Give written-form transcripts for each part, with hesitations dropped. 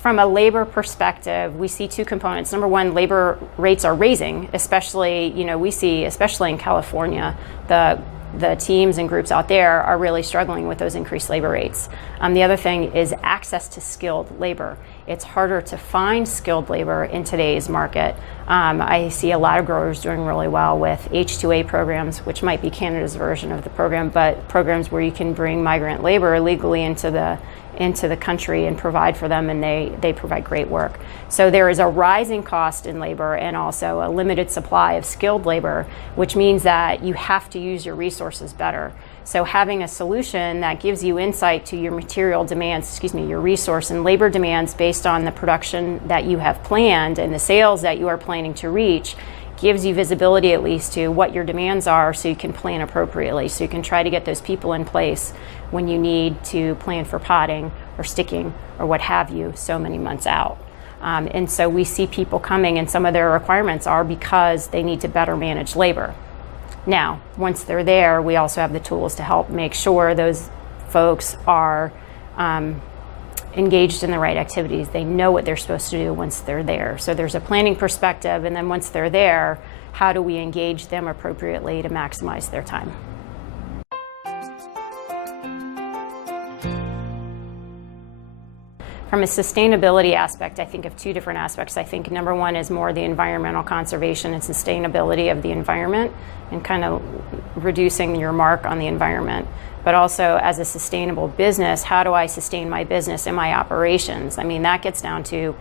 From a labor perspective, we see two components. Number one, labor rates are raising, especially, we see, especially in California, the teams and groups out there are really struggling with those increased labor rates. The other thing is access to skilled labor. It's harder to find skilled labor in today's market. I see a lot of growers doing really well with H-2A programs, which might be Canada's version of the program, but programs where you can bring migrant labor legally into the country and provide for them, and they provide great work. So there is a rising cost in labor and also a limited supply of skilled labor, which means that you have to use your resources better. So having a solution that gives you insight to your material demands, your resource and labor demands based on the production that you have planned and the sales that you are planning to reach, gives you visibility at least to what your demands are, so you can plan appropriately. So you can try to get those people in place when you need to plan for potting or sticking or what have you so many months out. And so we see people coming, and some of their requirements are because they need to better manage labor. Now, once they're there, we also have the tools to help make sure those folks are engaged in the right activities. They know what they're supposed to do once they're there. So there's a planning perspective, and then once they're there, how do we engage them appropriately to maximize their time? From a sustainability aspect, I think of two different aspects. I think number one is more the environmental conservation and sustainability of the environment and kind of reducing your mark on the environment. But also as a sustainable business, how do I sustain my business and my operations? I mean, that gets down to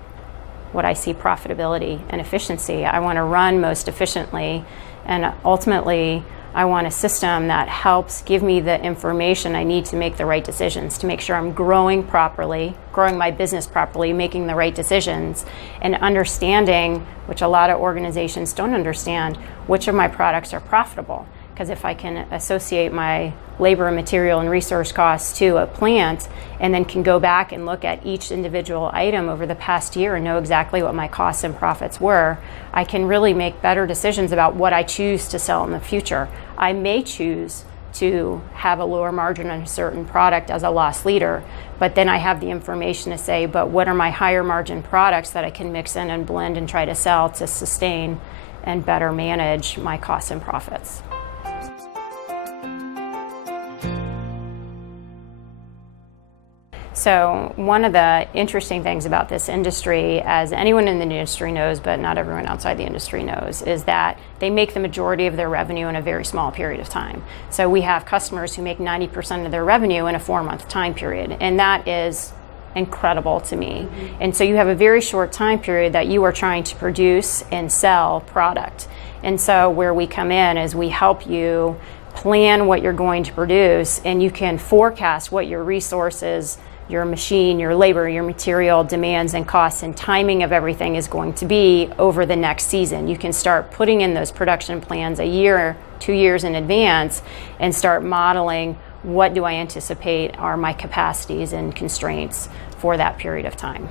what I see profitability and efficiency. I want to run most efficiently, and ultimately I want a system that helps give me the information I need to make the right decisions, to make sure I'm growing properly, growing my business properly, making the right decisions, and understanding, which a lot of organizations don't understand, which of my products are profitable. Because if I can associate my labor and material and resource costs to a plant, and then can go back and look at each individual item over the past year and know exactly what my costs and profits were, I can really make better decisions about what I choose to sell in the future. I may choose to have a lower margin on a certain product as a loss leader, but then I have the information to say, but what are my higher margin products that I can mix in and blend and try to sell to sustain and better manage my costs and profits. So one of the interesting things about this industry, as anyone in the industry knows, but not everyone outside the industry knows, is that they make the majority of their revenue in a very small period of time. So we have customers who make 90% of their revenue in a 4-month time period, and that is incredible to me. And so you have a very short time period that you are trying to produce and sell product. And so where we come in is we help you plan what you're going to produce, and you can forecast what your resources, your machine, your labor, your material demands and costs and timing of everything is going to be over the next season. You can start putting in those production plans a year, 2 years in advance, and start modeling what do I anticipate are my capacities and constraints for that period of time.